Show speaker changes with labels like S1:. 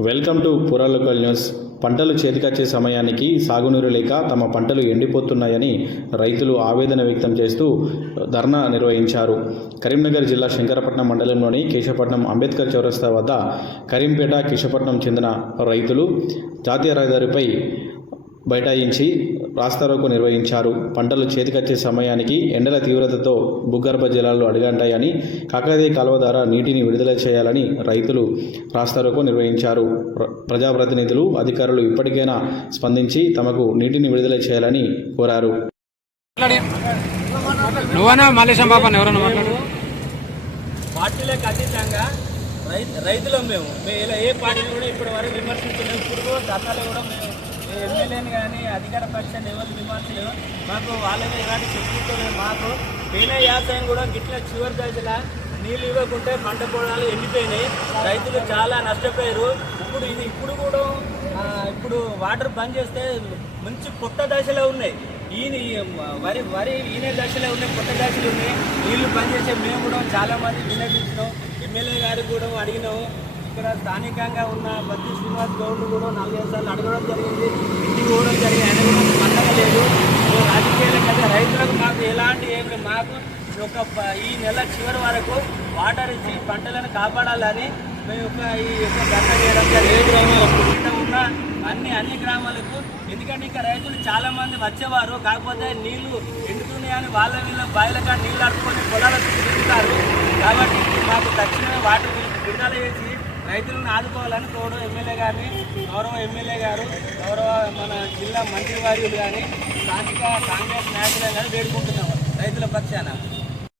S1: Welcome to Pura local news పంటలు చేతికొచ్చే సమయానికి సాగునీరు లేక తమ పంటలు ఎండిపోతున్నాయని రైతులు ఆవేదన వ్యక్తం చేస్తూ ధర్నా నిర్వహించారు. కరీంనగర్ జిల్లా శంకరపట్నం మండలంలోని కేశపట్నం అంబేద్కర్ చౌరస్తా వద్ద కరీంపేట కేశపట్నం చెందిన రైతులు జాతీయ రహదారిపై బైఠాయించి రాస్తారోకు నిర్వహించారు. పంటలు చేతికొచ్చే సమయానికి ఎండల తీవ్రతతో భూగర్భ జలాలు అడుగంటాయని కాకతీయ కాలువ ద్వారా నీటిని విడుదల చేయాలని రైతులు రాస్తారోకు నిర్వహించారు. ప్ర- ప్రజాప్రతినిధులు అధికారులు ఇప్పటికైనా స్పందించి తమకు నీటిని విడుదల చేయాలని కోరారు.
S2: పార్టీలకు అతీతంగా రైతులం మేము. మేము ఇలా ఏ పార్టీని కూడా ఇప్పటి వరకు విమర్శించలేము. ఇప్పుడు కూడా కూడా మేము ఎమ్మెల్యేని కానీ అధికార పక్షాన్ని ఎవరు విమర్శలేము మాకు వాళ్ళని ఎలాంటి చెప్పుకోలేదు మాకు పోయిన వ్యవసాయం కూడా గిట్ల చివరి దశల నీళ్ళు ఇవ్వకుంటే పంట పొలాలు ఎండిపోయినాయి. రైతులు చాలా నష్టపోయారు. ఇప్పుడు ఇది ఇప్పుడు కూడా ఇప్పుడు వాటర్ బంద్ చేస్తే మంచి పుట్ట దశలో ఉన్నాయి. ఈయన వరి వరి ఈయన దశలో ఉన్నాయి పుట్ట దశలు ఉన్నాయి. నీళ్ళు బంద్ చేసే మేము కూడా చాలామంది మంది ఎమ్మెల్యే గారికి కూడా అడిగినాము. ఇక్కడ స్థానికంగా ఉన్న బద్ది శ్రీనివాస్ గౌడ్ కూడా నాలుగైదు సార్లు అడగడం జరిగింది. ఇంటికి పోవడం జరిగింది. ఆయన కూడా పండగలేదు రాజకీయాలకు అయితే రైతులకు మాకు ఎలాంటి ఏమి మాకు ఒక ఈ నెల చివరి వరకు వాటర్ ఇచ్చి పంటలను కాపాడాలని మేము ఒక ఈ యొక్క ధర్నా చేయడం జరిగింది. ఉన్న అన్ని అన్ని గ్రామాలకు. ఎందుకంటే ఇంకా రైతులు చాలామంది వచ్చేవారు. కాకపోతే నీళ్ళు ఎండుతున్నాయని వాళ్ళ వీళ్ళ బాయిలగా నీళ్ళు అడుపుకొని పొలాలకు తిరుగుతారు. కాబట్టి మాకు తక్షణమే వాటర్ విడుదల చేసి రైతులను ఆదుకోవాలని తోడు ఎమ్మెల్యే గారిని గౌరవ ఎమ్మెల్యే గారు గౌరవ మన జిల్లా మంత్రివర్యులు కానీ స్థానిక కాంగ్రెస్ నాయకులు కానీ వేడుకుంటున్నాము రైతుల పక్షాన.